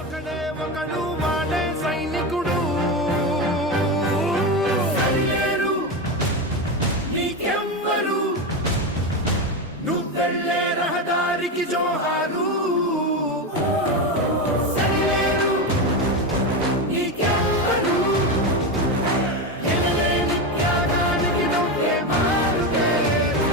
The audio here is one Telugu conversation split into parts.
ఒకడే ఒకడు వాడే సైనికుడు సరిలేరు నీకెవ్వరు నువ్వెళ్ళే రహదారికి జోహారు సరిలేరు నీకెవ్వరు ఎనలేని త్యాగానికి నువ్వే మారుతలేరు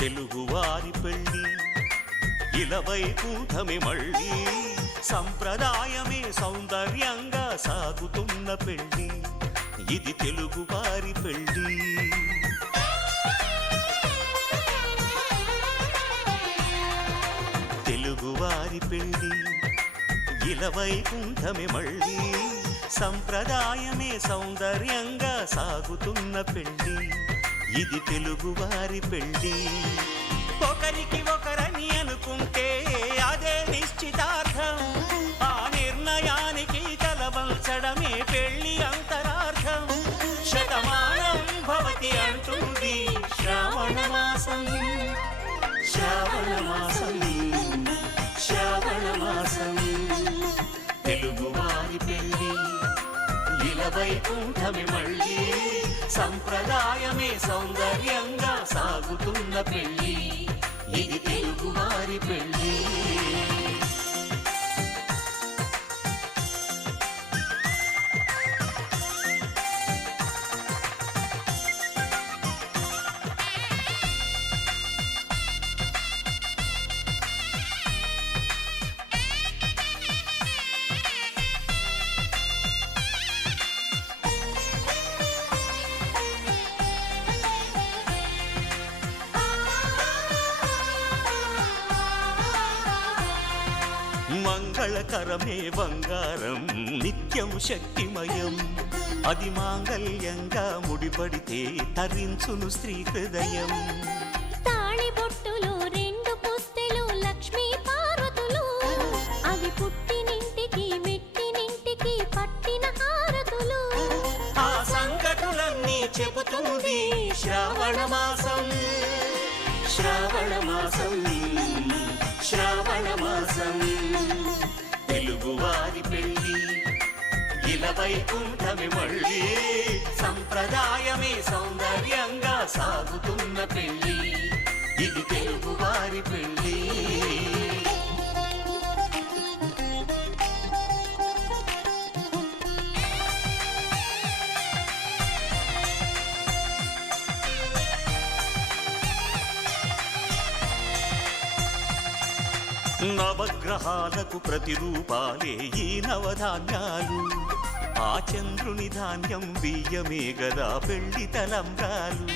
తెలుగువారి పెళ్ళి ఇలవైకుంఠమే మళ్ళీ సంప్రదాయమే సౌందర్యంగా సాగుతున్న పెళ్ళి ఇది తెలుగువారి పెళ్ళి తెలుగువారి పెళ్ళి ఇలవైకుంఠమే మళ్ళీ సంప్రదాయమే సౌందర్యంగా సాగుతున్న పెళ్ళి ఇది తెలుగువారి పెళ్ళి ఒకరికి ఒకరని అనుకుంటే అదే నిశ్చితార్థం ఆ నిర్ణయానికి తలవంచడమే పెళ్ళి అంతరార్థం శతమానం భవతి అంటుంది శ్రావణ మాసం శ్రావణ మాసం శ్రావణ మాసం తెలుగువారి పెళ్ళి ఇలవైకుంఠమే మళ్ళీ సంప్రదాయమే సౌందర్యంగా సాగుతున్న పెళ్ళి ఇది తెలుగువారి పెళ్ళి మంగళకరమే బంగారం నిత్యం శక్తిమయం అది మాంగళ్యంగా ముడిపడితే తరించును స్త్రీ హృదయం తాళిబొట్టులో రెండు పుస్తెలు లక్ష్మీ పార్వతులు అవి పుట్టినింటికి మెట్టినింటికి పట్టిన హారతులు ఆ సంకటులన్నీ చెబుతుంది శ్రావణ మాసం శ్రావణ మాసం శ్రావణ మాసం తెలుగువారి పెళ్ళి ఇలవైకుంఠమే మళ్ళీ సంప్రదాయమే సౌందర్యంగా సాగుతున్న పెళ్ళి ఇది తెలుగువారి పెళ్ళి నవగ్రహాలకు ప్రతిరూపాలే ఈ నవధాన్యాలు ఆ చంద్రుని ధాన్యం బియ్యమే గదా పెళ్లి తలంబ్రాలు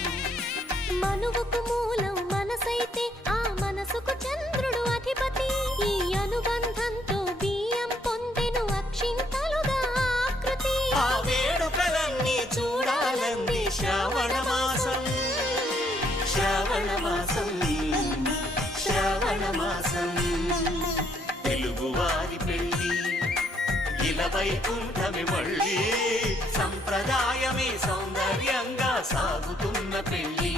మనువుకు మూలం మనసైతే ఆ మనసుకు చంద్రుడు అధిపతి ఈ అనుబంధంతో బియ్యం పొందెను అక్షింతలుగా ఆకృతి ఆ వేడుకలన్నీ చూడాలంది శ్రావణ మాసం శ్రావణ మాసం శ్రావణ మాసం తెలుగువారి పెళ్ళి ఇలవైకుంఠమే మళ్ళీ సంప్రదాయమే సౌందర్యంగా సాగుతున్న పెళ్ళి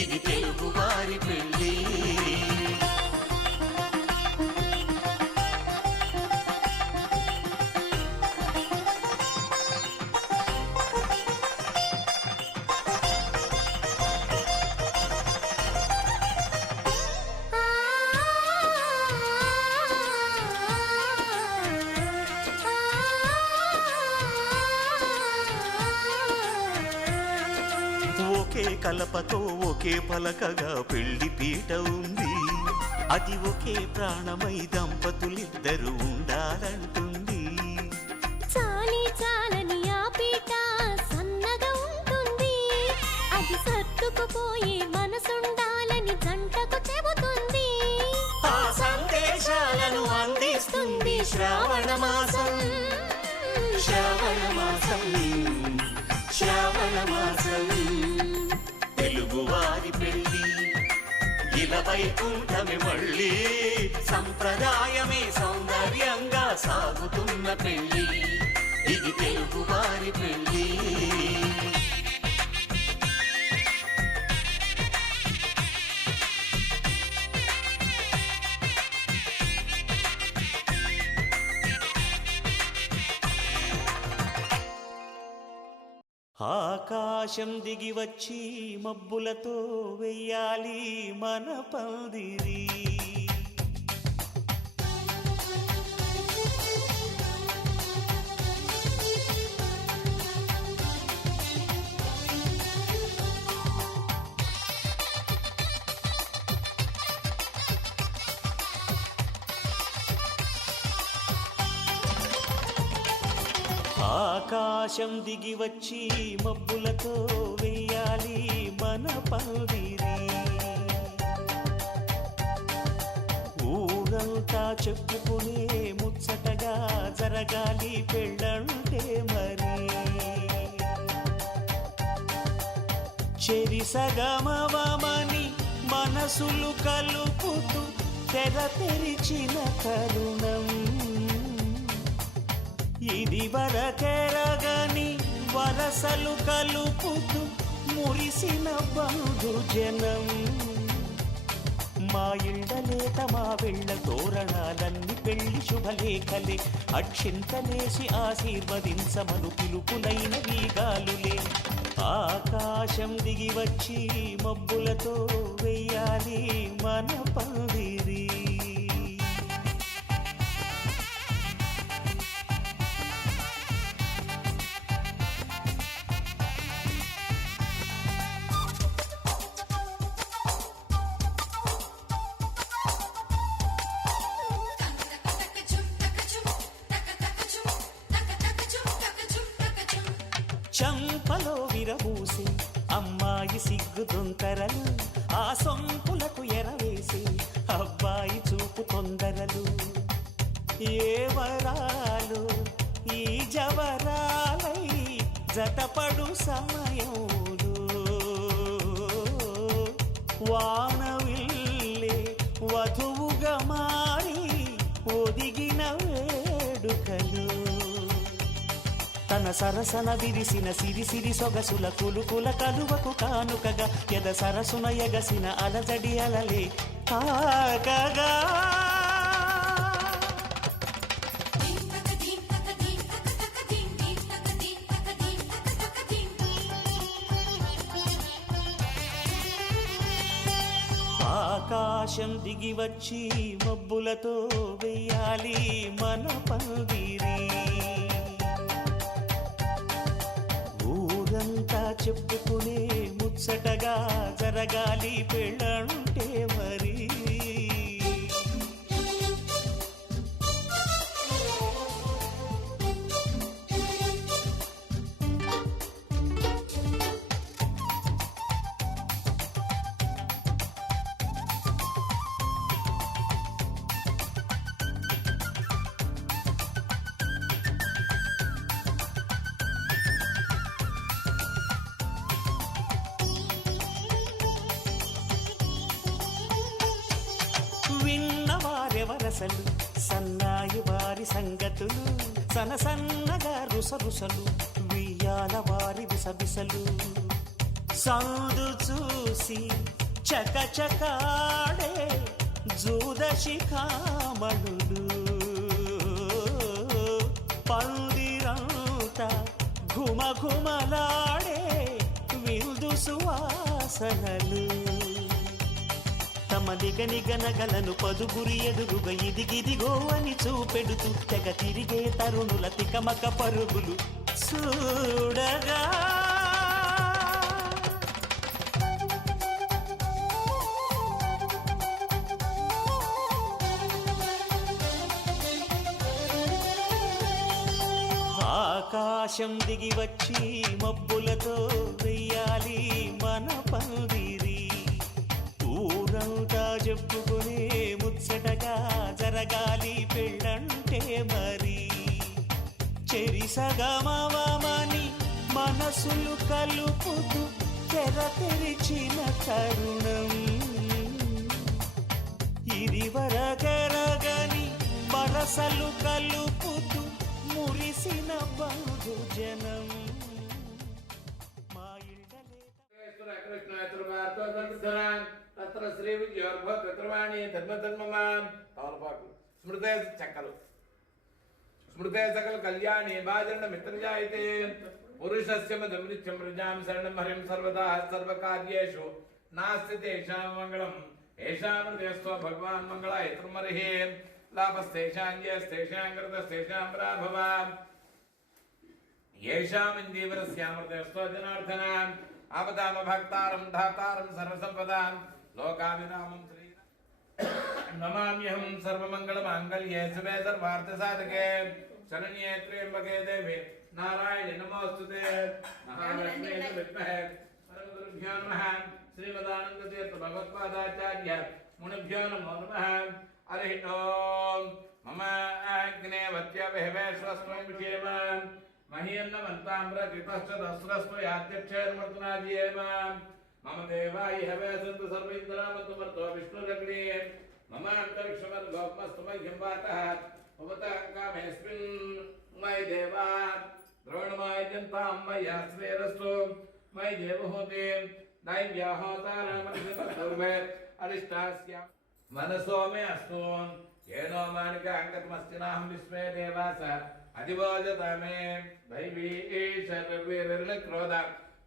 ఇది తెలుగువారి పెళ్ళి కలపతో ఒకే పలకగా పెళ్లి పీట ఉంది. అది ఒకే ప్రాణమై దంపతులిద్దరూ ఉండాలంటుంది. చాలి చాలని ఆ పీట సన్నగా ఉంటుంది. అది సర్దుకుపోయే మనసుండాలని జంటకు చెబుతుంది. ఆ సందేశాలను అందిస్తుంది శ్రావణ మాసం. శ్రావణ మాసం, శ్రావణ మాసం. తెలుగువారి పెళ్లి ఇలా వైకుంఠమే మళ్ళీ. సంప్రదాయమే సౌందర్యంగా సాగుతున్న పెళ్లి. ఇది తెలుగువారి పెళ్లి. ఆకాశం దిగి వచ్చి మబ్బులతో వెయ్యాలి మన పందిరి. ఆకాశం దిగి వచ్చి మబ్బులతో వెయ్యాలి మన పందిరి. ఊరంతా చెప్పుకునే ముచ్చటగా జరగాలి పెళ్ళంటే మరి. చెరిసగమవమని మనసులు కలుపుతూ తెర తెరిచిన తరుణం. ఇది వరకెరగని వరసలు కలుపుతూ మురిసిన బంధుజనం. మా ఇళ్ళలేత మా వెళ్ళ తోరణాలన్నీ పెళ్లి శుభలేఖలే. అక్షింతలేసి ఆశీర్వదించమను పిలుపులైన వీగాలులే. ఆకాశం దిగి వచ్చి మబ్బులతో వెయ్యాలి మన పందిరి. చంపలో విరబూసి అమ్మాయి సిగ్గు దొంతరలు. ఆ సొంపులకు ఎరవేసి అబ్బాయి చూపు తొందరలు. ఏ వరాలు ఈ జవరాలై జతపడు సమయంలో. వానవిల్లే వధువుగా మారి ఒదిగిన వేడుకలు. తన సరసన విరిసిన సిరిసిరి సొగసుల కులుకుల కలువకు కానుకగా ఎద సరసున ఎగసిన అలజడి అలలే తాకగా. ఆకాశం దిగి వచ్చి మబ్బులతో వెయ్యాలి మన పందిరి. ఊరంతా చెప్పుకునే ముచ్చటగా జరగాలి పెళ్ళంటే మరి. విన్నవారెవరసలు సన్నాయి వారి సంగతులు. సనసన్నగా రుసరుసలు వియ్యాల వారి విసవిసలు. సౌదు చూసి చకచకాడే జూదశిఖామణులు. పందిరంతా ఘుమఘుమలాడే విందు సువాసనలు. తమ నిగనిగనగలను పదుగురి ఎదురుగా ఇదిగిదిగో అని చూపెడుతూ తెగ తిరిగే తరుణుల తికమక పరుగులు చూడగా. ఆకాశం దిగి వచ్చి మబ్బులతో వెయ్యాలి మన పందిరి ఊరంతా చెప్పుకునే ముచ్చటగా జరగాలి పెళ్ళంటే మరి చెరిసగమవమని మనసులు కలుపుతూ తెర తెరిచిన తరుణం ఇదివరగరగని వరసలు కలుపుతూ మురిసిన బహుజనం మా ఇళ్ళలే తత్ర శ్రీ విద్యోర్భద్రవాణి ధర్మధర్మమాన్ తమలపాకు స్మృతే చక్కలు స్మృతే సకల కళ్యాణి భాజన మిత్రజాయితే పురుషస్య మధుమృత్యం ప్రజాం శరణం హరిం సర్వదా సర్వకార్యేషు నాస్తి తేషాం మంగళం ఏషాం హృదయస్వ భగవాన్ మంగళాయ త్రిమర్హి లాభస్తేషాంజేస్తేషాం కృతస్తేషాం ప్రాభవ ఏషాం ఇందీవరస్యామృతయస్వ జనార్దనాం ఆపదామ భక్తారం ధాతారం సర్వసంపదాం లోకాభిరామం శ్రీ నమామ్యహం సర్వమంగళమాంగళ్యే శివే సర్వార్థసాధకే శరణ్యే త్ర్యంబకే దేవి నారాయణి నమోస్తుతే మహాలక్ష్మీ విద్మహే పరమగురుభ్యో నమః శ్రీమదానందతీర్థ భగవత్పాదాచార్య మునిభ్యో నమో నమః హరి ఓం మమ అగ్నే వత్యవహవేశ్వస్వం విషేమ మహీయన్నమంతామ్ర కృతశ్చ దస్రస్వ యాధ్యక్షేర్మర్తనాదియేమ మమ దేవాయ హవే సంతు సర్వేంద్రామతుమర్తో విష్ణురగ్నే మమ అంతరిక్షమర్గోపమస్తమహ్యం వాతః భవతః కామేస్మిన్ మై దేవా ద్రోణమాయ జంతాం మయా స్వేరస్తు మై దేవహోతే దైవ్యాహోతారామర్షే అరిష్టాస్య మనసో మే అస్తు ఏనో మానిక అంగతమస్తినాహం విశ్వే దేవాస అధివోజత మే దైవీ ఈశ్వర క్రోధ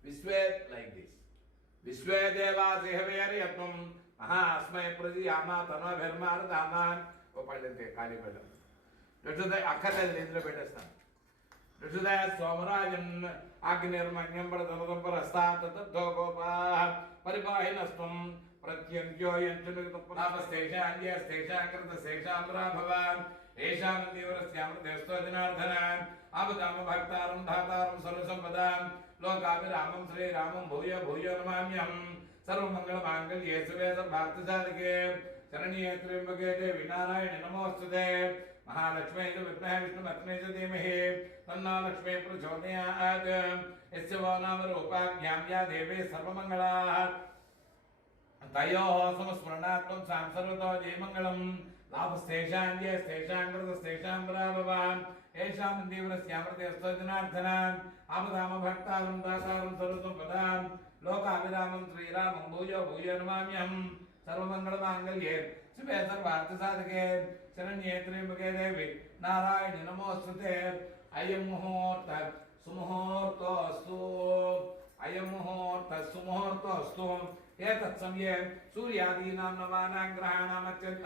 విశ్వే లైక్ దిస్ విశ్వే దేవాసి హవేర్యత్నం మహా అస్మై ప్రజయామా తనోభిర్మారదామాన్ ఓ పళ్ళంతే ఖాళీ పళ్ళం అక్కర్లేదు ఇందులో పెట్టేస్తాను ఋషుదయ సోమరాజన్ అగ్నిర్మణ్యం పరదమదం పరస్తాతో గోపా పరిపాహినస్వం ప్రత్యంత్యో యంచునికృతేషాంజేషేషాంకృతేషాంభవాన్ ఏషాం తీవ్రస్యామృతేస్తో జనార్దనాన్ ఆపదామ భక్తారం ధాతారం సర్వసంపదాం లోకాభిరామం శ్రీరామం భూయో భూయో నమామ్యం సర్వమంగళమాంగళ్యే శివే సర్వార్థసాధకే శరణ్యే త్ర్యంబకే దేవి నారాయణి నమోస్తుతే महालक्ष्मी विद्महे विष्णुपत्नी च धीमहि तन्नो लक्ष्मी प्रचोदयात् यस्य वो नाम रूपाभ्यां या देवी सर्वमङ्गलाः तयोः समस्मरणात्मं सां सर्वतो जयमङ्गलं लाभस्तेषां जयस्तेषां कृतस्तेषां पराभवान् येषां तीव्रस्यामृतयस्तो जनार्दनान् आपदाम भक्तारं दातारं सर्वसम्पदां लोकाभिरामं श्रीरामं भूयो भूयो नमाम्यहम् सर्वमंगलमांगल्ये शिवे सर्वार्थसाधके शरण्ये त्र्यंबके देवी नारायणि नमोस्तुते अयं मुहूर्त सुमुहूर्तोऽस्तु अयं मुहूर्त सुमुहूर्तोऽस्तु एतत् समये सूर्यादीनां नवानां ग्रहाणां अत्यन्त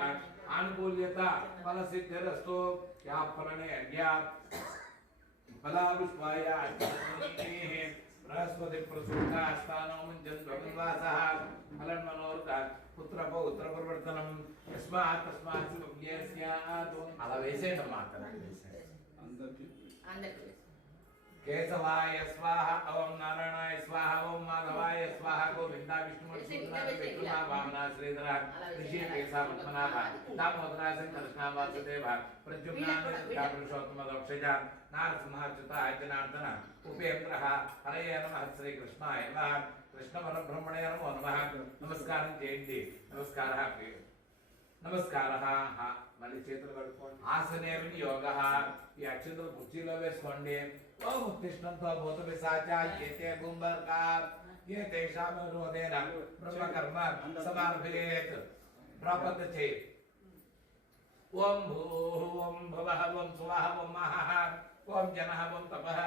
आनुकूल्यता फलसिद्धिरस्तु या प्रणेया फलाविष्पाय बृहस्पति प्रसूता स्थानो मुञ्जन्त्वन्वासः फलन्मनोरथ पुत्र पौत्र प्रवर्तनं यस्मात् तस्मात् सुभ्यस्यात् अला वेसेयडम्मा అందరికీ केशवाय स्वाहा ओम नारायणाय स्वाहा ओम माधवाय स्वाहा गोविंदा विष्णुमूर्तिना वामना श्रीधरा ऋषिकेशा पद्मनाभा दामोदरा कृष्णा वासुदेवा प्रद्युम्ना पुरुषोत्तम दक्षजा नारसिंहाच्युता जनार्दन उपेन्द्रः हरये नमः श्री कृष्णाय नमः कृष्ण परब्रह्मणे नमो नमः नमस्कारं చేయండి नमस्कारः నమస్కారః మళ్ళీ చేతులు కడుక్కోండి ఆసనే వినియోగః ఈ అక్షంతలు కుర్చీలో వేసుకోండి ఓం ఉత్తిష్టంతో భూత పిశాచా ఏతే గుంబర్కా ఏతేషాం రోదేన బ్రహ్మ కర్మ సమార్భయేత్ ప్రాపద చే ఓం భూః ఓం భవః ఓం స్వః ఓం మహః ఓం జనః ఓం తపః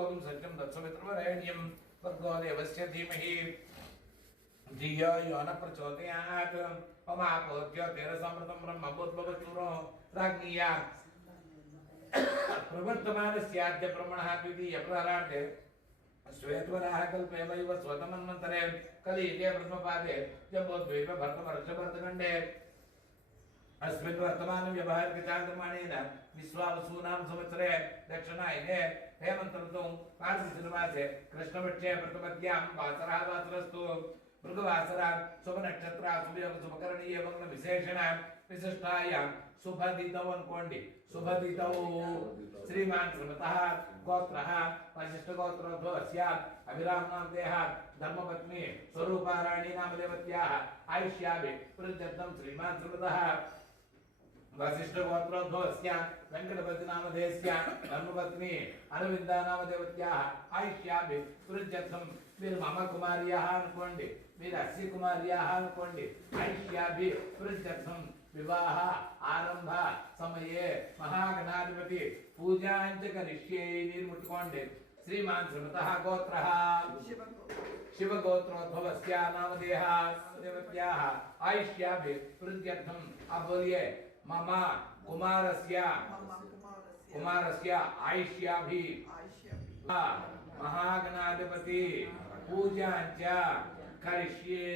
ఓం సత్యం తత్సవితుర్వరేణ్యం భర్గో దేవస్య ధీమహి धियो यो न प्रचोदयात् पमापोत्यो तेरसमृतं ब्रह्म भूद्भवत्पुरो राज्ञिया प्रवर्तमानस्याद्य ब्रह्मणः द्वितीय प्रहराढ्ये श्वेतवराह कल्पे वैव स्वतमन्वन्तरे कलियुगे प्रथमपादे जम्बोद्वीप भरतवर्षभरतखण्डे अस्मिन् वर्तमान व्यवहारिकचान्द्रमाणेन विश्वावसूनां संवत्सरे दक्षिणायने हेमन्तर्तुं कार्तिकमासे कृष्णपक्षे प्रथमद्यां वासरः वासरस्तु मृगवासरां शुभनक्षत्रा शुभयोग शुभकरणीय मंगल विशेषणां विशिष्टायां शुभदितौ अनुकोंडि शुभदितौ श्रीमान श्रीमतः गोत्रः वशिष्ठ गोत्रोद्भवस्य अभिराम नामदेः धर्मपत्नी स्वरूपाराणी नामदेवत्याः आयुष्याभि प्रत्यर्थं श्रीमान श्रीमतः वशिष्ठ गोत्रोद्भवस्य वेंकटपति नामधेयस्य धर्मपत्नी अरविंदा नामदेवत्याः आयुष्याभि प्रत्यर्थं మీరు మమ కుమార్యాః అనుకోండి మీరు అస్సి కుమార్యాః అనుకోండి ఐష్యాభి ప్రత్యర్థం వివాహ ఆరంభ సమయే మహాగణాధిపతి పూజాంచ కరిష్యే మీరు ముట్టుకోండి శ్రీమాన్ శ్రీమతః గోత్రః శివ గోత్రోద్భవస్య నామధేయః దేవత్యాః ఆయుష్యాభి ప్రత్యర్థం आप बोलिए मम कुमारस्य आयुष्याभि महागणाधिपति पूजांच करिष्ये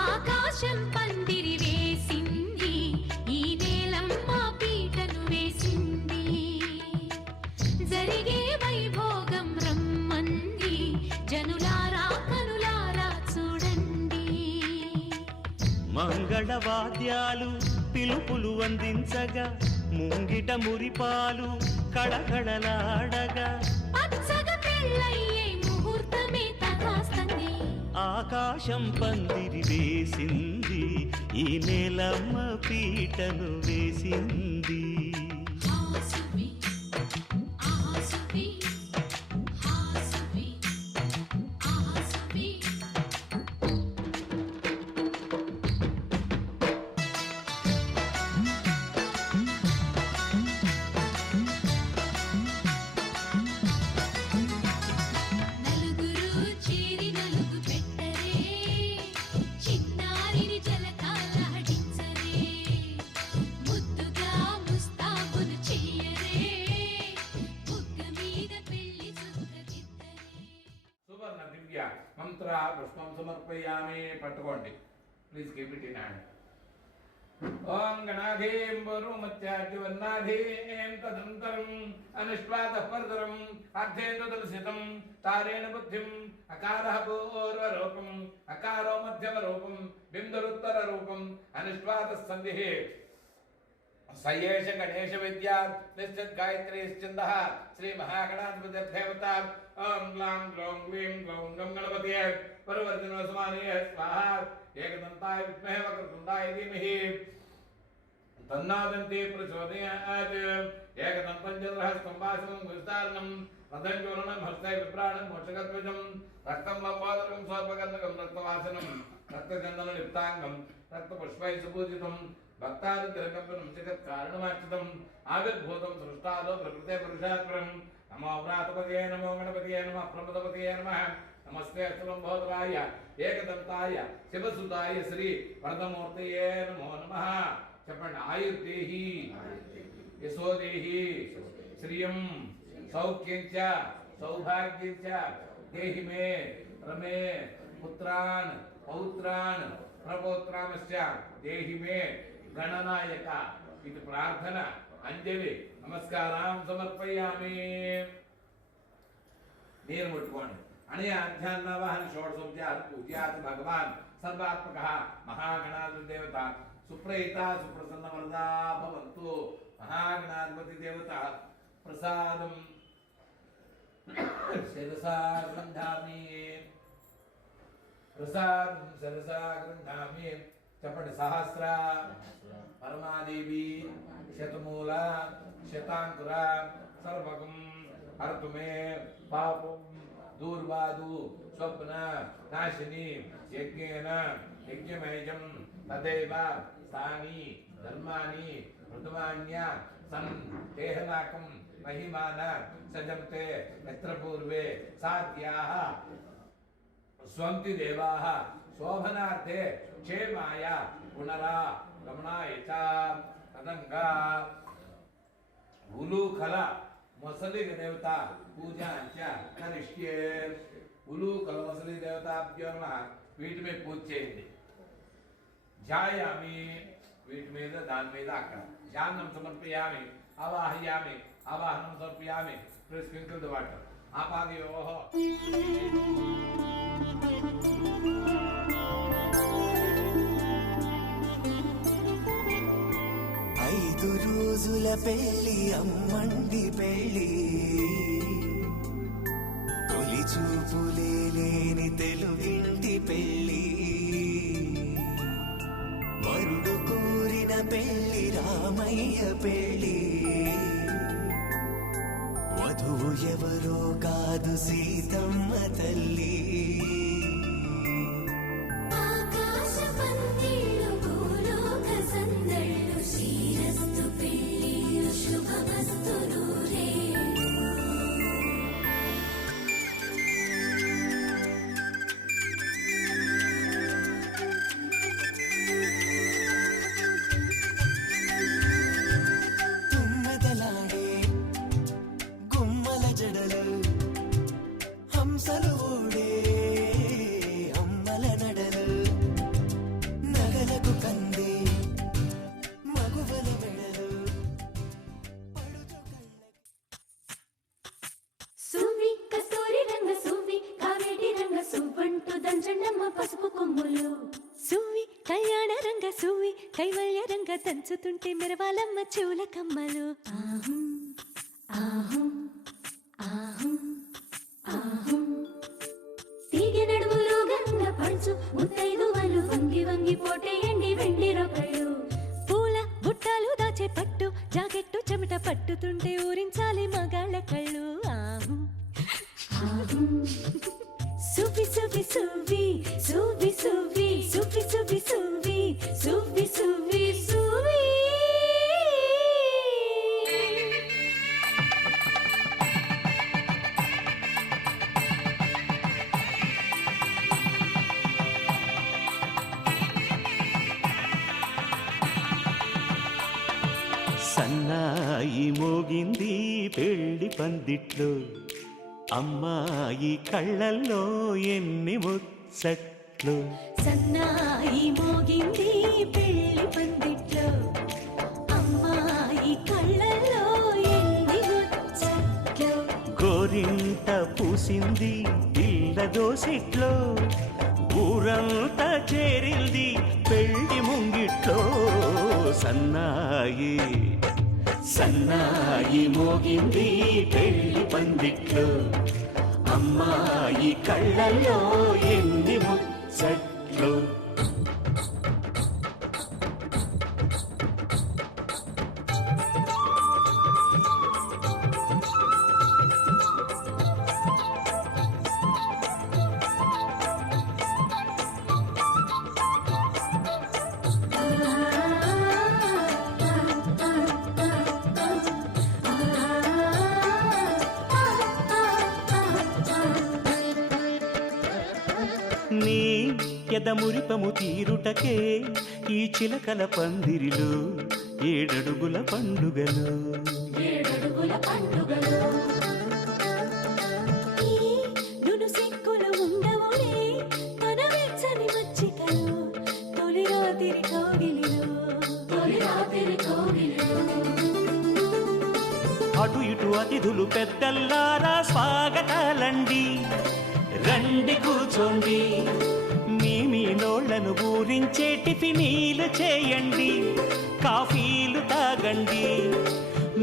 ఆకాశం పందిరి వేసింది ఈ నేలమ్మ పీటను వేసింది జరిగే వైభోగం రమ్మంది జనులారా కనులారా చూడండి మంగళవాద్యాలు పిలుపులు అందించగా ముంగిట మురిపాలు కళకళలాడగా పచ్చగా పెళ్ళయ్యే ముహూర్తమే తగాస్తంది ఆకాశం పందిరి వేసింది ఈ నేలమ్మ పీటను వేసింది ఆసువి ఆసువి ఆసువి ఆసువి పుత్ర పుష్పం సమర్పయామి. పట్టుకోండి, please keep it in hand. ఓం గణాధీం పూర్వమత్యాద్యవన్నాధీం తదంతరం అనిష్పాదః పరతరం అర్థేన దర్శితం తారేణ బుద్ధిం అకారః పూర్వరూపం అకారో మధ్యమరూపం బిందురుత్తర రూపం అనిష్పాదః సంధిః సయేష గణేశ విద్యా నిశ్చిత్ గాయత్రీ స్కందః శ్రీ మహాగణాధిపతి దేవతా. ఓం గ్లాం గ్లౌం గ్లీం గ్లౌం గం గణపతయే పరివర్తనో సమానీయ స్వాహా. ఏకదంతాయ విద్మహే వక్రతుండాయ ధీమహి తన్నాదంతే ప్రచోదయాత్. ఏకదంతం చతురహస్తం వాసనం విస్తారణం రథం చూర్ణం హస్తై విప్రాణం మోక్షగత్వజం రక్తం లంబోదరం స్వర్పగంధకం రక్తవాసనం రక్తచందన లిప్తాంగం రక్తపుష్పై సుపూజితం భక్తాదిగ్రహకంపనం జగత్ కారణమార్చితం ఆవిర్భూతం సృష్టాదో ప్రకృతే పురుషాత్మరం. నమో వ్రాతపతయే నమో గణపతయే నమః ప్రమదపతయే నమః. నమస్తే అష్టలంబోదరాయ ఏకదంతాయ శివసుతాయ శ్రీ వరదమూర్తయే నమో నమః. చెప్పండి. ఆయుర్దేహి యశోదేహి శ్రియం సౌఖ్యం చ సౌభాగ్యం చ దేహి మే రమే పుత్రాన్ పౌత్రాన్ ప్రపౌత్రామశ్చ దేహి మే గణనాయక. ఇది ప్రార్థన. అంజలి నమస్కారం సమర్పయామి. నీరు ముట్టుకోండి. అనే అధ్యాన్నవాహన షోడశోపచార పూజ్యాతి భగవాన్ సర్వాత్మక మహాగణాధిపతి దేవత సుప్రయిత సుప్రసన్న వరదా భవంతు. మహాగణాధిపతి దేవత ప్రసాదం శిరసా గృహామి. ప్రసాదం శిరసా గృహామి. చెప్పండి. సహస్ర పరమాదేవి శతమూల శతాంకుర సర్వకం హరతు మే పాపం దూర్వాదు స్వప్న నాశిని యజ్ఞేన యజ్ఞమయజం తదేవ స్థాని ధర్మాని ఋతుమాన్య సన్ దేహనాకం మహిమాన సజంతే యత్ర పూర్వే సాధ్యాః స్వంతి దేవాః శోభనార్థే క్షేమాయ పునరా గమనాయ చ. తదంగా ఉలూఖల మొసలి దేవత పూజాంచ కరిష్యే. ఉలూఖల మొసలి దేవతాభ్యో నమః. వీటి మీద పూజ చేయండి. ధ్యాయామి. వీటి మీద దాని మీద అక్కడ ధ్యానం సమర్పయామి. ఆవాహయామి. ఆవాహనం సమర్పయామి. Sprinkle the water. ఆపాదయోః. ఐదు రోజుల పెళ్లి అమ్మండి పెళ్లి తొలి చూపులే లేని తెలుగింటి పెళ్లి వరుడు కోరిన పెళ్లి రామయ్య పెళ్లి వధువు ఎవరో కాదు సీతమ్మ తల్లి. ఆకాశ పందిళ్ళు భూలోక సందళ్ళు శ్రీరస్తు పెళ్ళిళ్ళు శుభమస్తు నూరే. తుమ్మెదలాడే గుమ్మల జడలు హంసలు ఓడే అమ్మల నడలు నగలకు కంది మగువల మెడలు పడుచు కళ్ళకి. సువ్వి కస్తూరి రంగ సువ్వి కావేటి రంగ సువ్వంటూ దంచండమ్మ పసుపు కొమ్ములు. సువ్వి కళ్యాణ రంగ సువ్వి కైవల్య రంగ దంచుతుంటే మెరవాలమ్మ చెవుల కమ్మలు. ఆహం ఆహం ఆహం ఆహం. తీగె నడుములు గంగ పంచు ముత్తైదువలు వంగి వంగి పోటేయండి వెండి రొకళ్ళు. పూల బుట్టాలు దాచే పట్టు జాకెట్టు చెమట పట్టుతుంటే ఊరించాలి మగాళ్ళ కళ్ళు. ఆహు ఆహం. సువ్వి సువ్వి సువ్వి సువ్వి సువ్వి సువ్వి సువ్వి సువ్వి సువ్వి సువ్వి సువ్వి. సన్నాయి మోగింది పెళ్లి పందిట్లో అమ్మాయి కళ్ళల్లో ఎన్ని ముత్యాలు ముచ్చట్లు సన్నాయి మోగింది పెళ్లి పందిట్లో అమ్మాయి కళ్ళల్లో ఎన్ని ముచ్చట్లు గోరింట పూసింది పిల్ల దోసిట్లో ఊరంతా చేరింది పెళ్లి ముంగిట్లో సన్నాయి సన్నాయి మోగింది పెళ్లి పందిట్లో అమ్మాయి కళ్ళల్లో ఎన్ని ముచ్చట్లు నీ ఎదమురిపము తీరుటకే ఈ చిలకల పందిరిలో ఏడడుగుల పండుగలు ఏడడుగుల పండుగలో ఈ నును సిక్కులు ఉండవులే తన వెచ్చని మచ్చికలు తొలి రాత్రి కోగిలిలో తొలి రాత్రి కోగిలిలో అటు ఇటు అతిథులు పెద్దల్లారా స్వాగతాలండి రండి కూర్చోండి మీ నోళ్లను ఊరించే టిఫినీలు చేయండి కాఫీలు తాగండి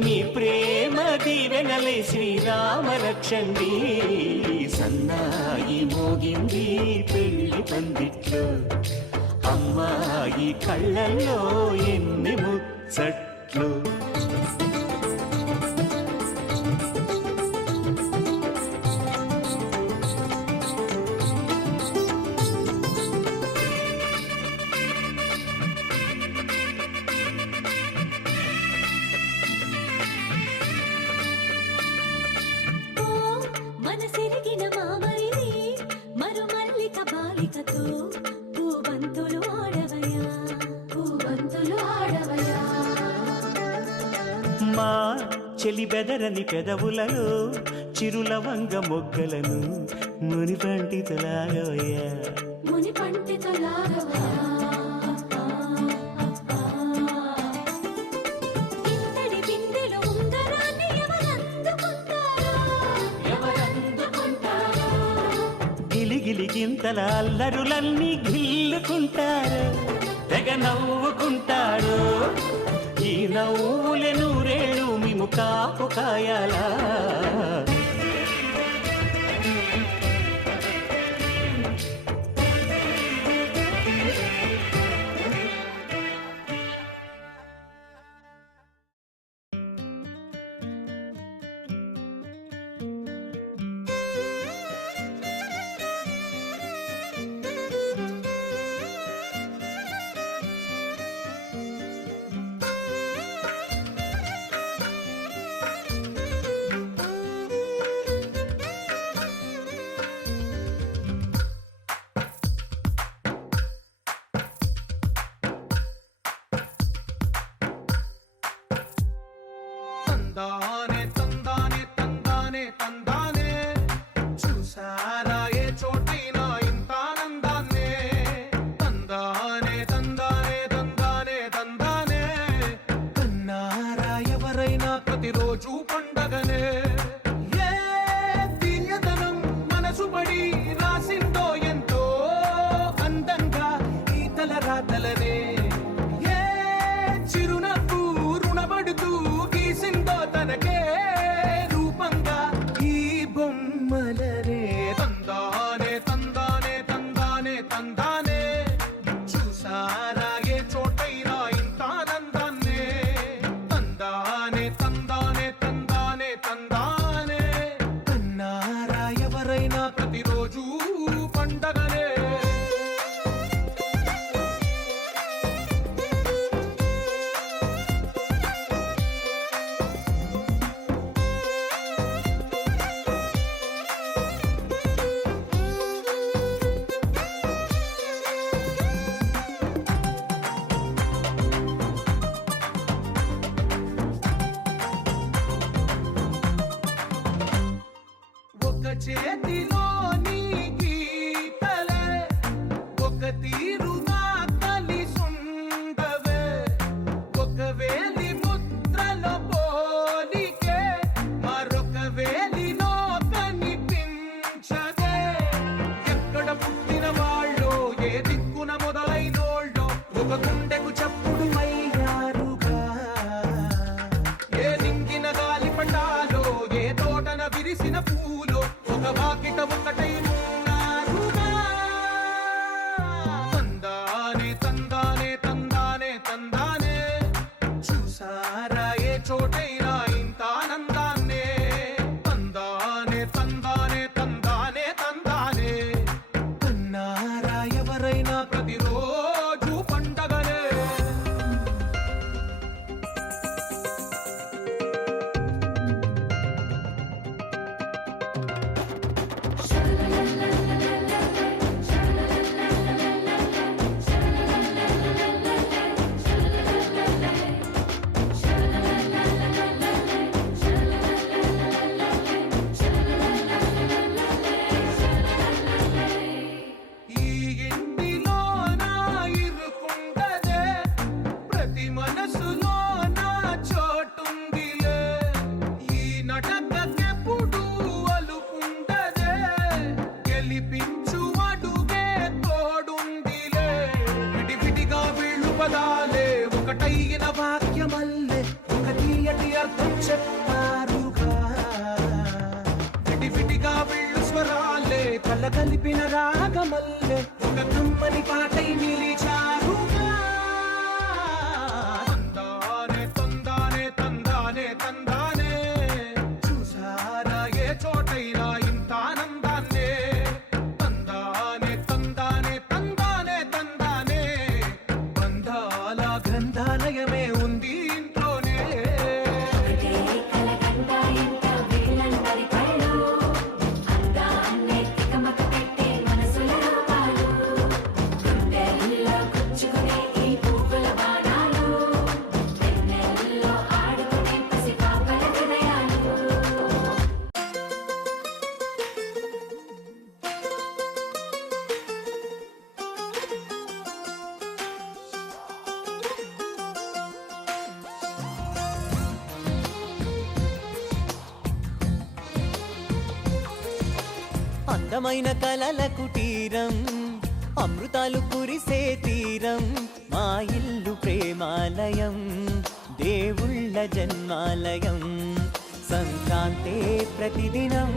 మీ ప్రేమ దీవెనలే శ్రీరామ రక్షండి సన్నాయి మోగింది పెళ్లి పందిట్లో అమ్మాయి కళ్ళల్లో ఎన్ని ముచ్చట్లు ఓ మనసిరిగిన మామరిది మరుమల్లిక బాలికతో పూబంతులు ఆడవయా పూవంతులు ఆడవయా మా చెలి బెదరని పెదవులలో చిరులవంగ మొగ్గలను మునిపంటితలాగవయ్యా ముని పండితులాగవయా ఇంతడి బిందెలో ఉంగరాన్ని ఎవరందుకుంటారో గిలిగిలి గింతల అల్లరులన్నీ గిల్లుకుంటారు తెగ నవ్వుకుంటారు ఈ నవ్వులే నూరేళ్ళు మేము కాపు కాయాలా తందానే తందానే తందానే తందానే చూసారా ఏ చోటైనా ఇంత ఆనందాన్నే తందానే తందానే తందానే తందానే కన్నారా ఎవరైనా ప్రతిరోజు పండగనే ఏ తీయదనం మనసు పడి రాసిందో ఎంతో అందంగా ఈ తలరాతలనే ఏ చిరునవ్వు రుణపడుతూ గీసిందో తనకే రూపంగా ఈ బొమ్మలనే తందానే తందానే తందానే తందానే చూసారా ఏ చోటైనా ఇంత ఆనందాన్నే తందానే తందానే తందానే తందానే కన్నారా ఎవరైనా ప్రతిరోజు పండగనే ఒక చేతిలో నీ గీతలే గుండెకు చప్పుడు అయ్యారుగా. ఏ నింగిన గాలి పటాలో, ఏ తోటన విరిసిన పూలో, ఒక వాకిట ఒకటై ఉన్నారుగా. తందానే తందానే తందానే తందానే, చూసారా ఏ చోటైనా ఇంత ఆనందాన్నే. తందానే తందానే తందానే తందానే, కన్నారా ఎవరైనా ప్రతిరోజు పండగనే. ఈ ఇంటిలోన ఇరుకుండదే, ప్రతి మనసులోన చోటుందిలే. ఈ నటకెప్పుడు అలుకుండదే, గెలిపించు అడుగే తోడుందిలే. విడివిడిగా వీళ్ళు పదాలే ఒకటైన వాక్యమల్లే, ఒక తీయటి అర్థం చెప్పారుగా. విడివిడిగా వీళ్ళు స్వరాలే కలగలిపిన రాగమల్లే, ఒక కమ్మని పాటై నిలిచారుగా. తందానే తందానే తందానే తందానే, చూసారా ఏ చోటైనా ఇంత ఆనందాన్నే. తందానే తందానే తందానే తందానే, బంధాల గ్రంథాలయమే ఉంది ఇంట్లోనే. ఒకటే కలగంట ఇంట వీళ్ళందరి కళ్ళు, అందాన్నే తికమక పెట్టే మనసుల రూపాలు. గుండెల్లో గుచ్చుకునే ఈ పువ్వుల బాణాలు, వెన్నెల్లో ఆడుకునే పసిపాపల హృదయాలు. అందమైన కలల కుటీరం, అమృతాలు కురిసే తీరం, మా ఇల్లు ప్రేమాలయం, దేవుళ్ళ జన్మాలయం. సంక్రాంతే ప్రతిదినం,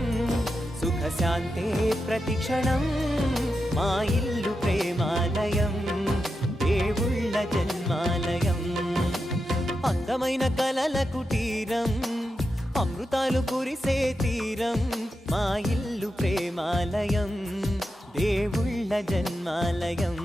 సుఖశాంతే ప్రతిక్షణం, మా ఇల్లు ప్రేమాలయం, దేవుళ్ళ జన్మాలయం. అందమైన కలల కుటీరం, అమృతాలు కురిసే తీరం, మా ఇల్లు ప్రేమాలయం, దేవుళ్ళ జన్మాలయం.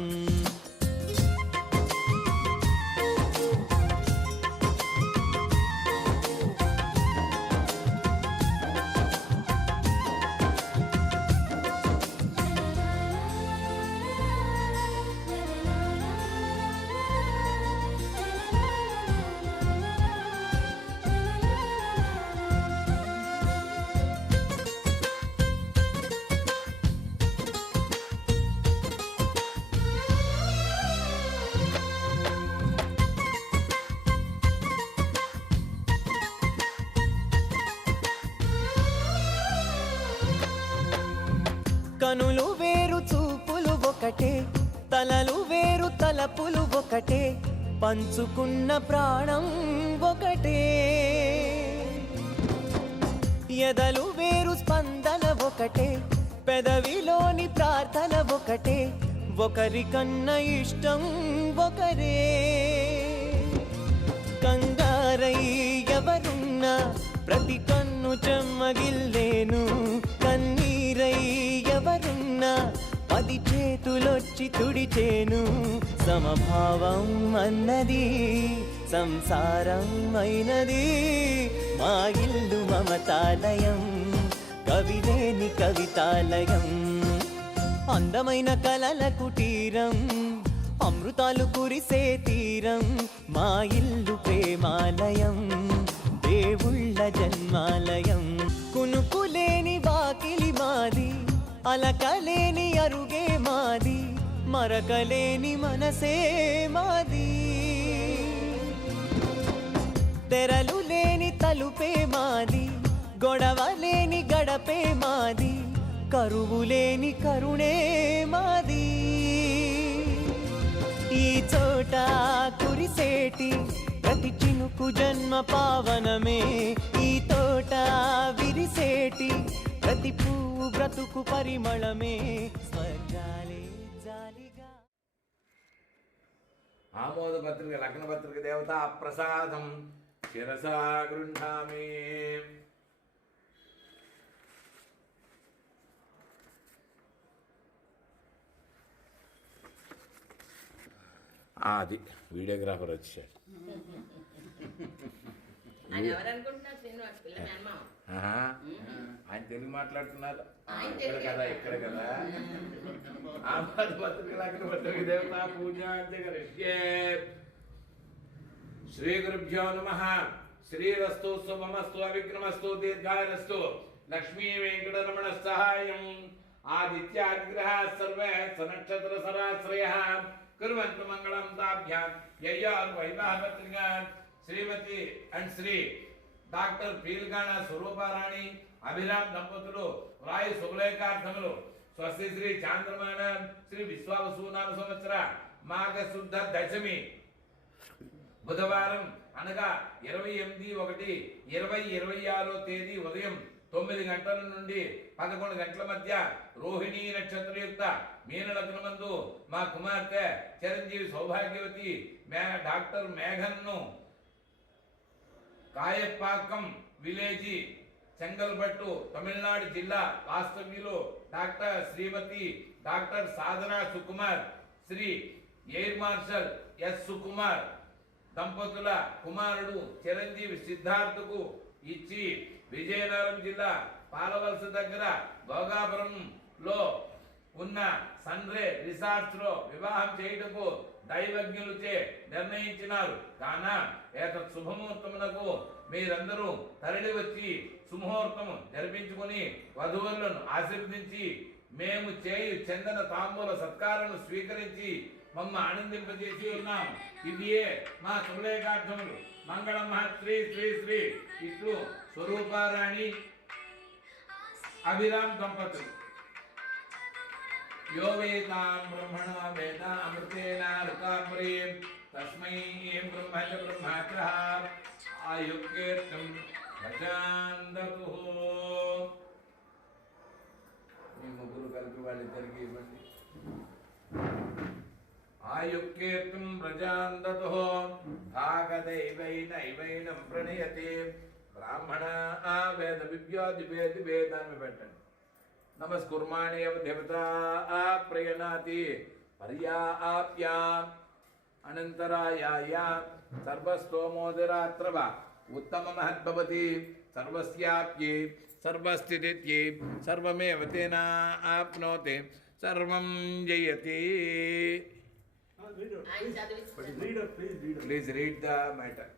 కనులు వేరు చూపులు ఒకటే, తలలు వేరు తలపులు ఒకటే, పంచుకున్న ప్రాణం ఒకటే. ఎదలు వేరు స్పందన ఒకటే, పెదవిలోని ప్రార్థన ఒకటే, ఒకరికన్నా ఇష్టం ఒకరే. కంగారై ఎవరున్నా ప్రతి కన్ను చెమ్మగిల్లేను, కన్నీరై ఎవరున్నా 10 చేతులొచ్చి తుడిచేను. సమభావం అన్నది సంసారం అయినది, మా ఇల్లు మమతాలయం, కవిలేని కవితాలయం. అందమైన కలల కుటీరం, అమృతాలు కురిసే తీరం, మా ఇల్లు ప్రేమాలయం, దేవుళ్ళ జన్మాలయం. కునుకులేని వాకిలి మాది, అలకలేని అరుగే మాది, మరకలేని మనసే మాది. తెరలు లేని తలుపే మాది, గొడవ లేని గడపే మాది, కరువు లేని కరుణే మాది. ఈ చోట కురిసేటి ప్రతి చినుకు జన్మ పావనమే, ఈ తోట విరిసేటి ప్రతి పువ్వు బ్రతుకు పరిమళమే, స్వర్గాలే జాలిగా. ఆమోద పత్రిక లగ్న పత్రిక దేవత ప్రసాదం శిరసా గృహామి. అది వీడియోగ్రాఫర్ వచ్చాడు. ఆహా, ఆయన తెలుగు మాట్లాడుతున్నారు. ఇక్కడ కదా ఆమోద పత్రిక లగ్న పత్రిక దేవత పూజ కరిష్యే. శ్రీ గురుభ్యో నమః. శ్రీరస్తు శుభమస్తు అవిఘ్నమస్తు దీర్ఘాయనస్తు. లక్ష్మీ వెంకటరమణ సహాయం. ఆదిత్యాగ్రహ సర్వే సనక్షత్ర సరాశ్రయ కుర్వంతు మంగళం తాభ్యాం. యయ్యార్ వైవాహ పత్రిక శ్రీమతి అండ్ శ్రీ డాక్టర్ పీల్గాణ స్వరూపారాణి అభిరామ్ దంపతులు రాయి శుభలేఖార్థములు. స్వస్తి శ్రీ చాంద్రమాన శ్రీ విశ్వావసునామ సంవత్సర మాఘ శుద్ధ దశమి బుధవారం అనగా 28/1/2026 తేదీ ఉదయం 9 గంటల నుండి 11 గంటల మధ్య రోహిణీ నక్షత్రయుక్త మీన లగ్నమందు మా కుమార్తె చిరంజీవి సౌభాగ్యవతి డాక్టర్ మేఘన్ను కాయపాకం విలేజీ చెంగల్పట్టు తమిళనాడు జిల్లా వాస్తవ్యులు doctor Shrimati doctor Sadhana Sukumar Shri air marshal S Sukumar దంపతుల కుమారుడు చిరంజీవి సిద్ధార్థకు ఇచ్చి విజయనగరం జిల్లా పాలవలస దగ్గర భోగాపురంలో ఉన్న సన్రే రిసార్ట్స్ లో వివాహం చేయుటకు దైవజ్ఞులచే నిర్ణయించినారు. కాన ఏతత్ శుభముహూర్తమునకు మీరందరూ తరలి వచ్చి సుముహూర్తము జరిపించుకుని వధువులను ఆశీర్వదించి మేము చేయు చందన తాంబూల సత్కారను స్వీకరించి మమ్మ ఆనందింపజేసి ఉన్నాం. ఇవియే మా శుభలేఖార్థములు. మంగళం శ్రీ శ్రీ శ్రీ ఇట్లు స్వరూపారాణి అభిరామ్ దంపతులు. यो वेदां ब्रह्मणा वेद अमृतेन ऋताम्रीं तस्मै ब्रह्म च ब्रह्मात्रः आयुक्येर्तं भजान्दतुः. మీ ముగ్గురు కలిపి వాళ్ళిద్దరికి ఇవ్వండి. ఆయుక్యేర్తం ప్రజాందతుః భాగదైవైనైవైనం ప్రణయతే బ్రాహ్మణ వేద విద్యాదివేది వేదాన్ని పెట్టండి. నమస్కుర్మాణేవ దేవతా ప్రయనాతి పర్యాప్యా అనంతరాయాయ సర్వస్తోమోదరాత్రవ ఉత్తమ మహద్భవతి సర్వస్యాప్యే సర్వస్థితిత్యే సర్వమేవ తేన ఆప్నోతి సర్వం జయతి. Please read the matter.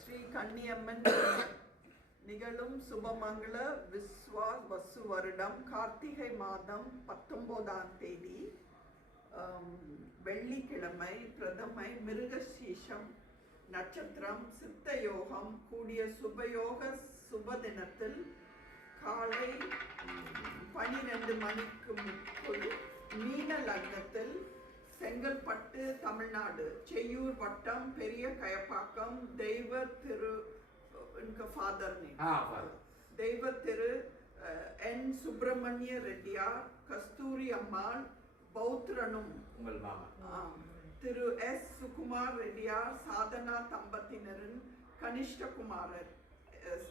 Shri Kanniyamman நிகழும் சுபமங்கள விஸ்வா வசு வருடம் கார்த்திகை மாதம் 19ஆம் தேதி வெள்ளிக்கிழமை பிரதமை மிருகசீஷம் நட்சத்திரம் சித்த யோகம் கூடிய சுபயோக சுபதினத்தில் காலை 12 மணிக்கு முன்பு மீன லக்னத்தில் செங்கல்பட்டு தமிழ்நாடு செய்யூர் வட்டம் பெரிய கயப்பாக்கம் தெய்வ திரு ஃபாதர் தெய்வ திரு என் சுப்பிரமணிய ரெட்டியார் கஸ்தூரி அம்மாள் பௌத்ரனும் திரு எஸ் சுகுமார் ரெட்டியார் சாதனா தம்பதியினரின் கனிஷ்ட குமாரர்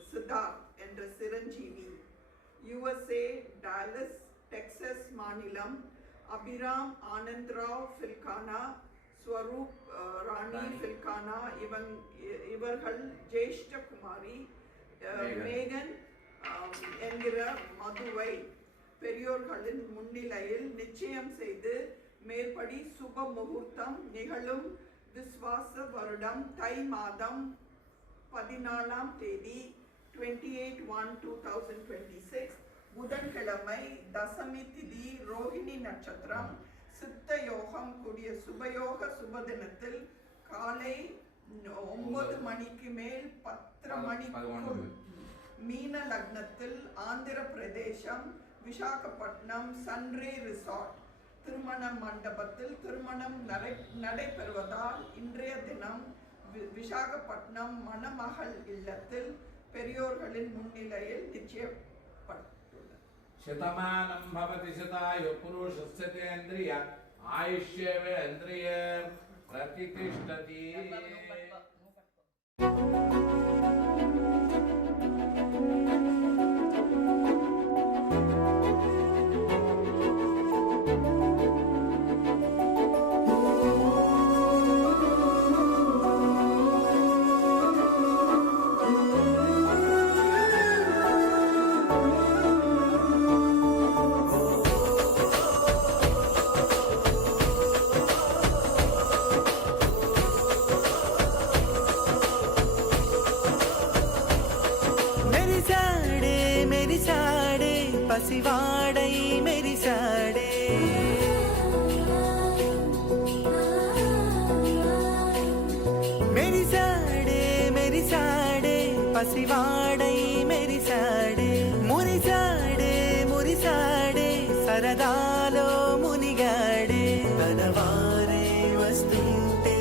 சித்தார்த் என்ற சிரஞ்சீவி USA டாலஸ் டெக்சஸ் மாநிலம் அபிராம் ஆனந்த்ராவ் ஃபில்கானா ஸ்வரூப் ராணி ஃபில்கானா இவர்கள் ஜேஷ்ட குமாரி மேகன் என்கிற மதுவை பெரியோர்களின் முன்னிலையில் நிச்சயம் செய்து மேற்படி சுப முகூர்த்தம் நிகழும் விஸ்வாச வருடம் தை மாதம் 14ஆம் தேதி 28/1/2026 புதன்கிழமை தசமி திதி ரோஹிணி நட்சத்திரம் சித்த யோகம் கூடிய சுபயோக சுபதினத்தில் காலை 9 மணிக்கு மேல் 10 மணிக்குள் மீன லக்னத்தில் ஆந்திர பிரதேசம் விசாகப்பட்டினம் சன்ரே ரிசார்ட் திருமண மண்டபத்தில் திருமணம் நடைபெறுவதால் இன்றைய தினம் விசாகப்பட்டினம் மணமகள் இல்லத்தில் பெரியோர்களின் முன்னிலையில் நிச்சயப்பட்டுள்ளது. శతమానం భవతి శతాయు పురుషస్యేంద్రియ ఆయుష్యేంద్రియ ప్రతిష్టతి. మెరిసాడే పసివాడై మెరిసాడే మెరిసాడే పసివాడై మెరిసాడే మురిసాడే సరదాలో మునిగాడే తనవారే వస్తుంటే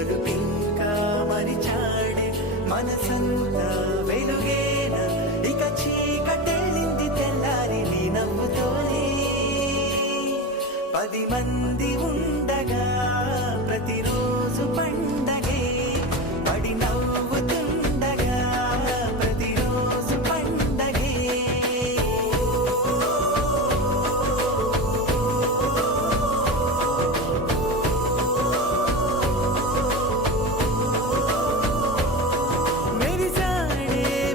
అదుపింకా మరిచాడే మనసంతా వెలుగేన ఇక చీకటెళ్ళింది తెల్లారి నీ నవ్వుతోనే 10 మంది ఉండగా ప్రతిరోజు పండగే పడి నవ్వుతుండగా ప్రతిరోజు పండగే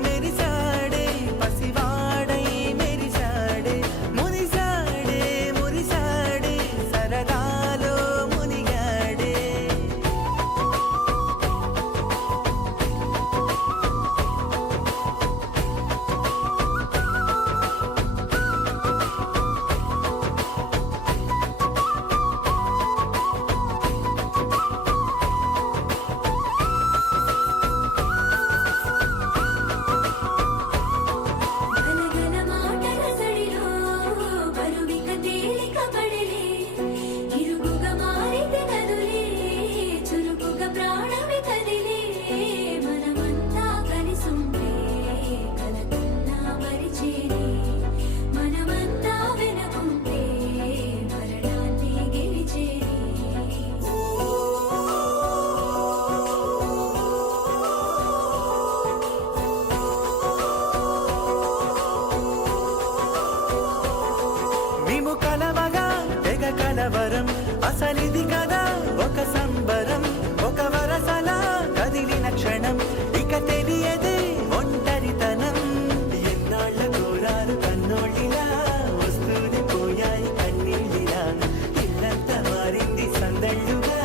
మెరిసాడే పసివాడై మెరిసాడే మురిసాడే సరదాలో మునిగాడే. గలగల మాటల సడిలో బరువిక తేలిక పడలే ఇరుగుగా మారితే కదులే చురుకుగా ప్రాణమి కదిలే మనమంతా కలిసుంటే కలకన్నా మరిచేనే మనమంతా వెనకుంటే మరణాన్ని గెలిచేనే. మేము కలవగా తెగ కలవరం అసలిది కదా ఒక సంబరం ఒక వరసలా కదిలిన క్షణం ఇక తెలియదే ఒంటరితనం ఎన్నాళ్ళ కోరారు కన్నోళ్ళిలా వస్తూనే పోయాయి కన్నీళ్ళిలా ఇల్లంతా మారింది సందళ్ళుగా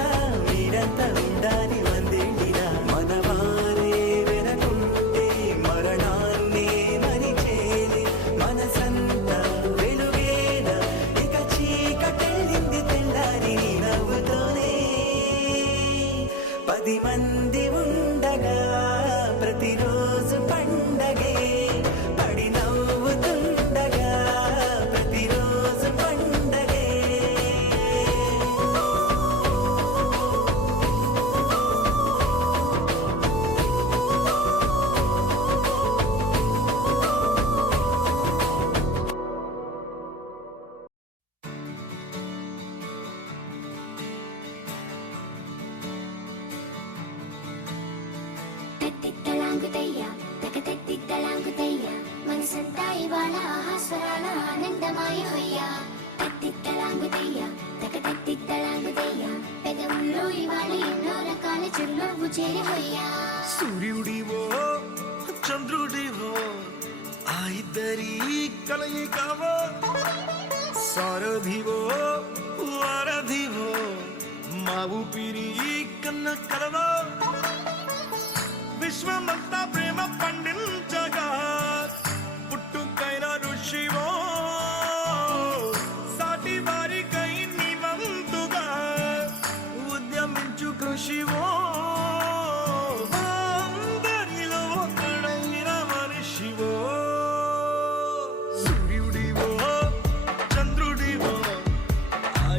మీరంతా ఉండాలి వందేళ్ళిలా మనవారే వెనకుంటే మరణాన్నే మరిచేలే మనసంతా వెలుగేన ఇక చీకటెళ్ళింది తెల్లారి నీ నవ్వుతోనే 10 మంది ఉండగా ప్రతిరోజు పండగే పడి నవ్వుతుండగా ప్రతిరోజు పండగే. తత్తిత్తలాంగుతయ్య తకతత్తిత్తలాంగుతయ్య మనసంతా ఇవాళ ఆహాస్వరాల ఆనందమాయ హొయ్య తత్తిత్తలాంగుతయ్య తకతత్తిత్తలాంగుతయ్య పెదవుల్లో ఇవాళ ఎన్నో రకాల చిరునవ్వు చేరి హొయ్య. సూర్యుడివో చంద్రుడివో ఆ ఇద్దరి కలయికవో సారథివో వారధివో మా ఊపిరి కన్న కలవో విశ్వమంతా ప్రేమ పండించగా పుట్టుకైన ఋషివో సాటి వారికై నివంతుగా ఉద్యమించు కృషివో అందరిలో ఒకడైన మనిషివో సూర్యుడివో చంద్రుడివో ఆ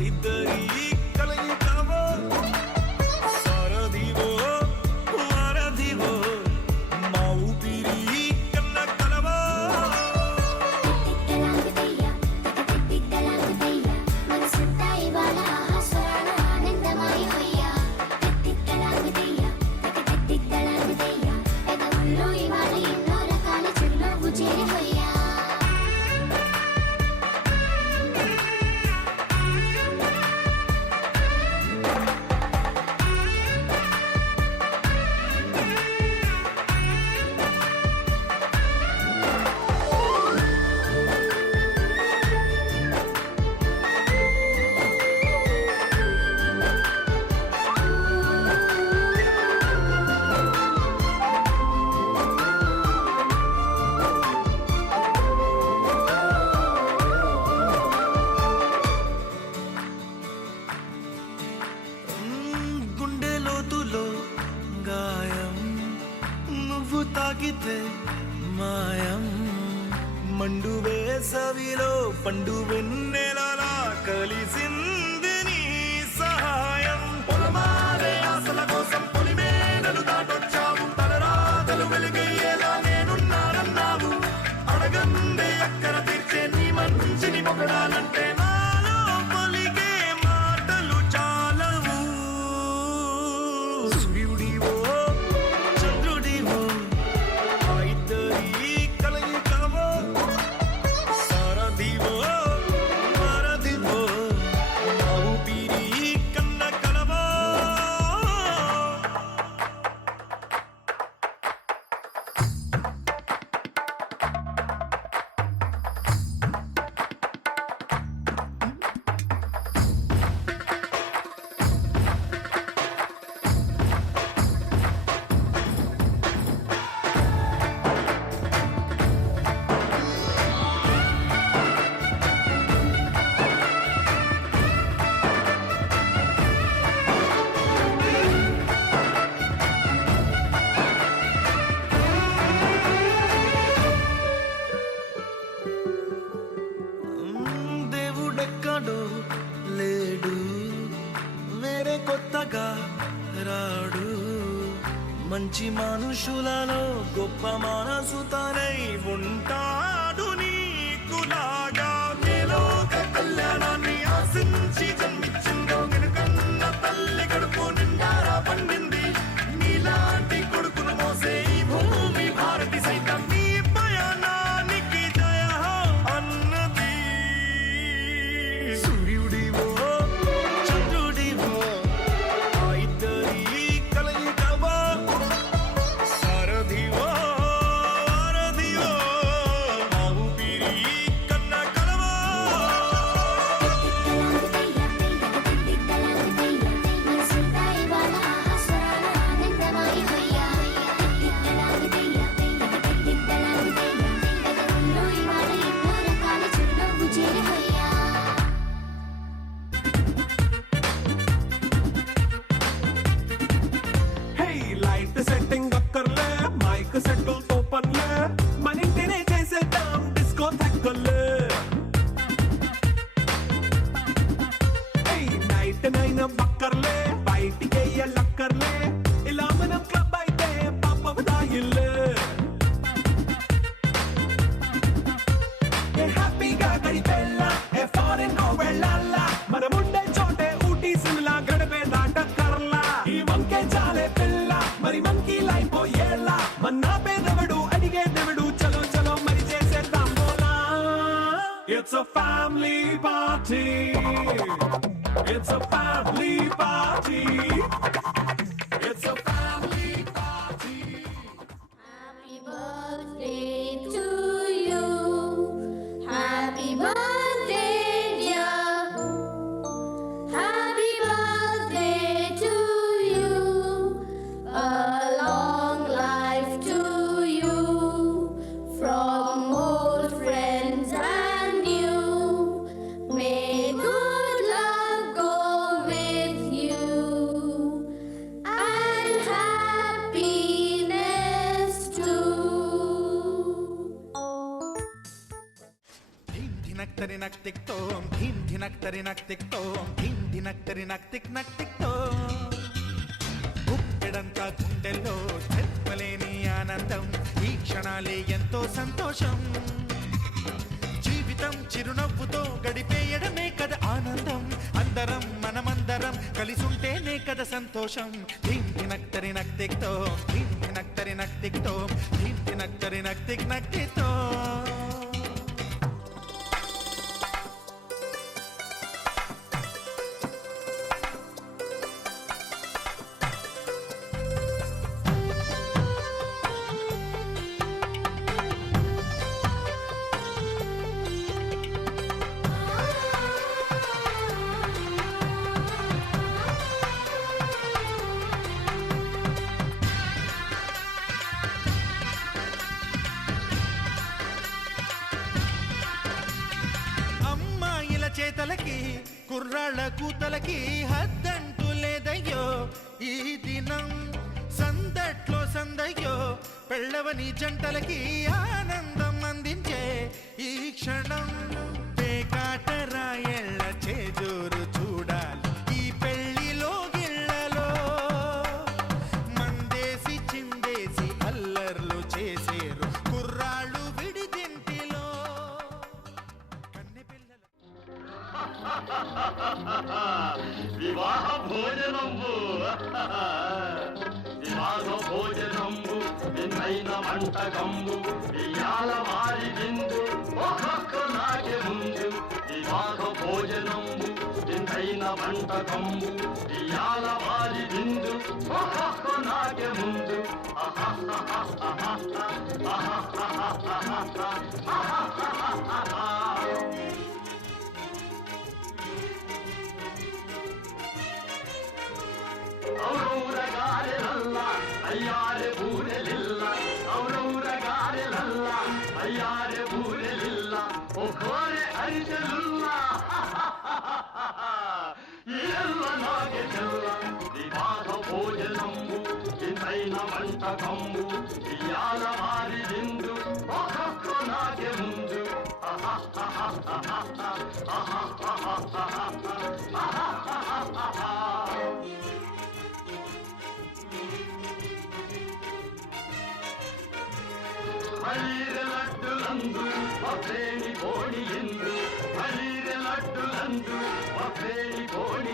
గొంతులో గాయం నువ్వు తాకితే మాయం మండు వేసవిలో పండు వెన్నెలలా కలిసింది నీ సహాయం పొలమారే ఆశల కోసం పొలిమేనలు దాటొచ్చావు తలరాతలు వెలుగయ్యేలా నేనున్నానన్నావు అడగందే అక్కర తీర్చే నీ మంచిని పొగడాలంటే నాలో పలికే మాటలు చాలవు సూర్యుడివో చంద్రుడివో ఆ ఇద్దరి కలయికవో సారథివో వారధివో నా ఊపిరి కన్న కలవో దేవుడెక్కడో లేడు వేరే కొత్తగా రాడు మంచి మనుషులలో గొప్ప మనసు తనై ఉంటాడు నీకులాగా మేలోక కళ్యాణాన్ని ఆశించి జన్మించిందో వెనుకన్న తల్లి కడుపు నిండారా పండింది నీలాంటి కొడుకును మోసే ఈ భూమి భారతి సైతం నీ పయనానికి జయ అన్నది సూర్యుడివో చంద్రుడివో ఆ ఇద్దరి కలయికవో సారథివో వారధివో నా ఊపిరి కన్న కలవో లైట్ సెట్టింగ్ అక్కర్లే మైక్ సెట్టిల్ తో పనిలే మన ఇంటినే చేసేద్దాం డిస్కో థక్కర్లే నైట్ నైన్ బక్కర్లే బయటికి లక్కర్లే ఇలా మనం క్లబ్ అయితే పాప దాయిల్లే హ్యాపీగా గడిపెళ్ళ ఫారెన్ వెళ్ళాల మనముండే చోటే ఊటీ సిమ్లా గడిపే దాటక్కర్లా ఈ వంకే చాలే పిల్ల మరి మంకీ లైపోయేలా మన్నా పేదవడు అడిగేదెవడు చలో చలో మరి చేసేద్దాం బోలా it's a family party it's a family party it's a family party Happy birthday to you. Happy birthday, dear. Happy birthday to you. A long life to you. From old friends and new. May good luck go with you. And happiness too. ధీం ధినక్తరి నక్తిక్తోం ధీం ధినక్తరి నక్తిక్తోం ధీం ధినక్తరి నక్తిక్ నక్తిక్తోం గుప్పెడంతా గుండెల్లో చెప్పలేని ఆనందం ఈ క్షణాలే ఎంతో సంతోషం జీవితం చిరునవ్వుతో గడిపేయడమే కదా ఆనందం అందరం మనమందరం కలిసుంటేనే కదా సంతోషం ధీం ధినక్తరి నక్తిక్తోం ధీం ధినక్తరి నక్తిక్తోం ధీం ధినక్తరి నక్తిక్ నక్తిక్తోం చేతలకి కుర్రాళ్ళ కూతలకి హద్దంటూ లేదయ్యో ఈ దిన వస్తుందయ్యో పెళ్ళవని జంటలకి ఆనందం అందించే ఈ క్షణం పేకాట రాయళ్ళ చేజూరు చూడాలి ఈ పెళ్లిలో గిళ్ళలో మందేసి చిందేసి అల్లర్లు చేసేరు కుర్రాళ్ళు విడిదింటిలో కన్నె పిల్లల వివాహ భోజనంబు వివాహ భోజనంబు విన్నైన వంటకంబు ఇయాల వారి విందు ఒక్కొక్క నాకే ముందు వివాహ భోజనంబు విన్నైన వంటకంబు ఇయాల వారి విందు ఒక్కొక్క నాకే ముందు ఔరౌరగారెలల్ల అయ్యారె బూరెలిల్ల ఔరౌరగారెలల్ల అయ్యారె బూరెలిల్ల ఒక్కోరె అరిసెలుల్ల ఇల్ల నాగే చెల్ల వివాహ భోజనంబు ఇంతైన వంటకంబు ఇయాల వారి విందు ఒక్కొక్క నాగే ముందు ಹಳೀರೆ ಲಡ್ಡುಲಂದು ಒಪ್ಪೇಣಿ ಬೋಣಿ ಎಂದು ಹಳೀರೆ ಲಡ್ಡುಲಂದು ಒಪ್ಪೇಣಿ ಬೋಣಿ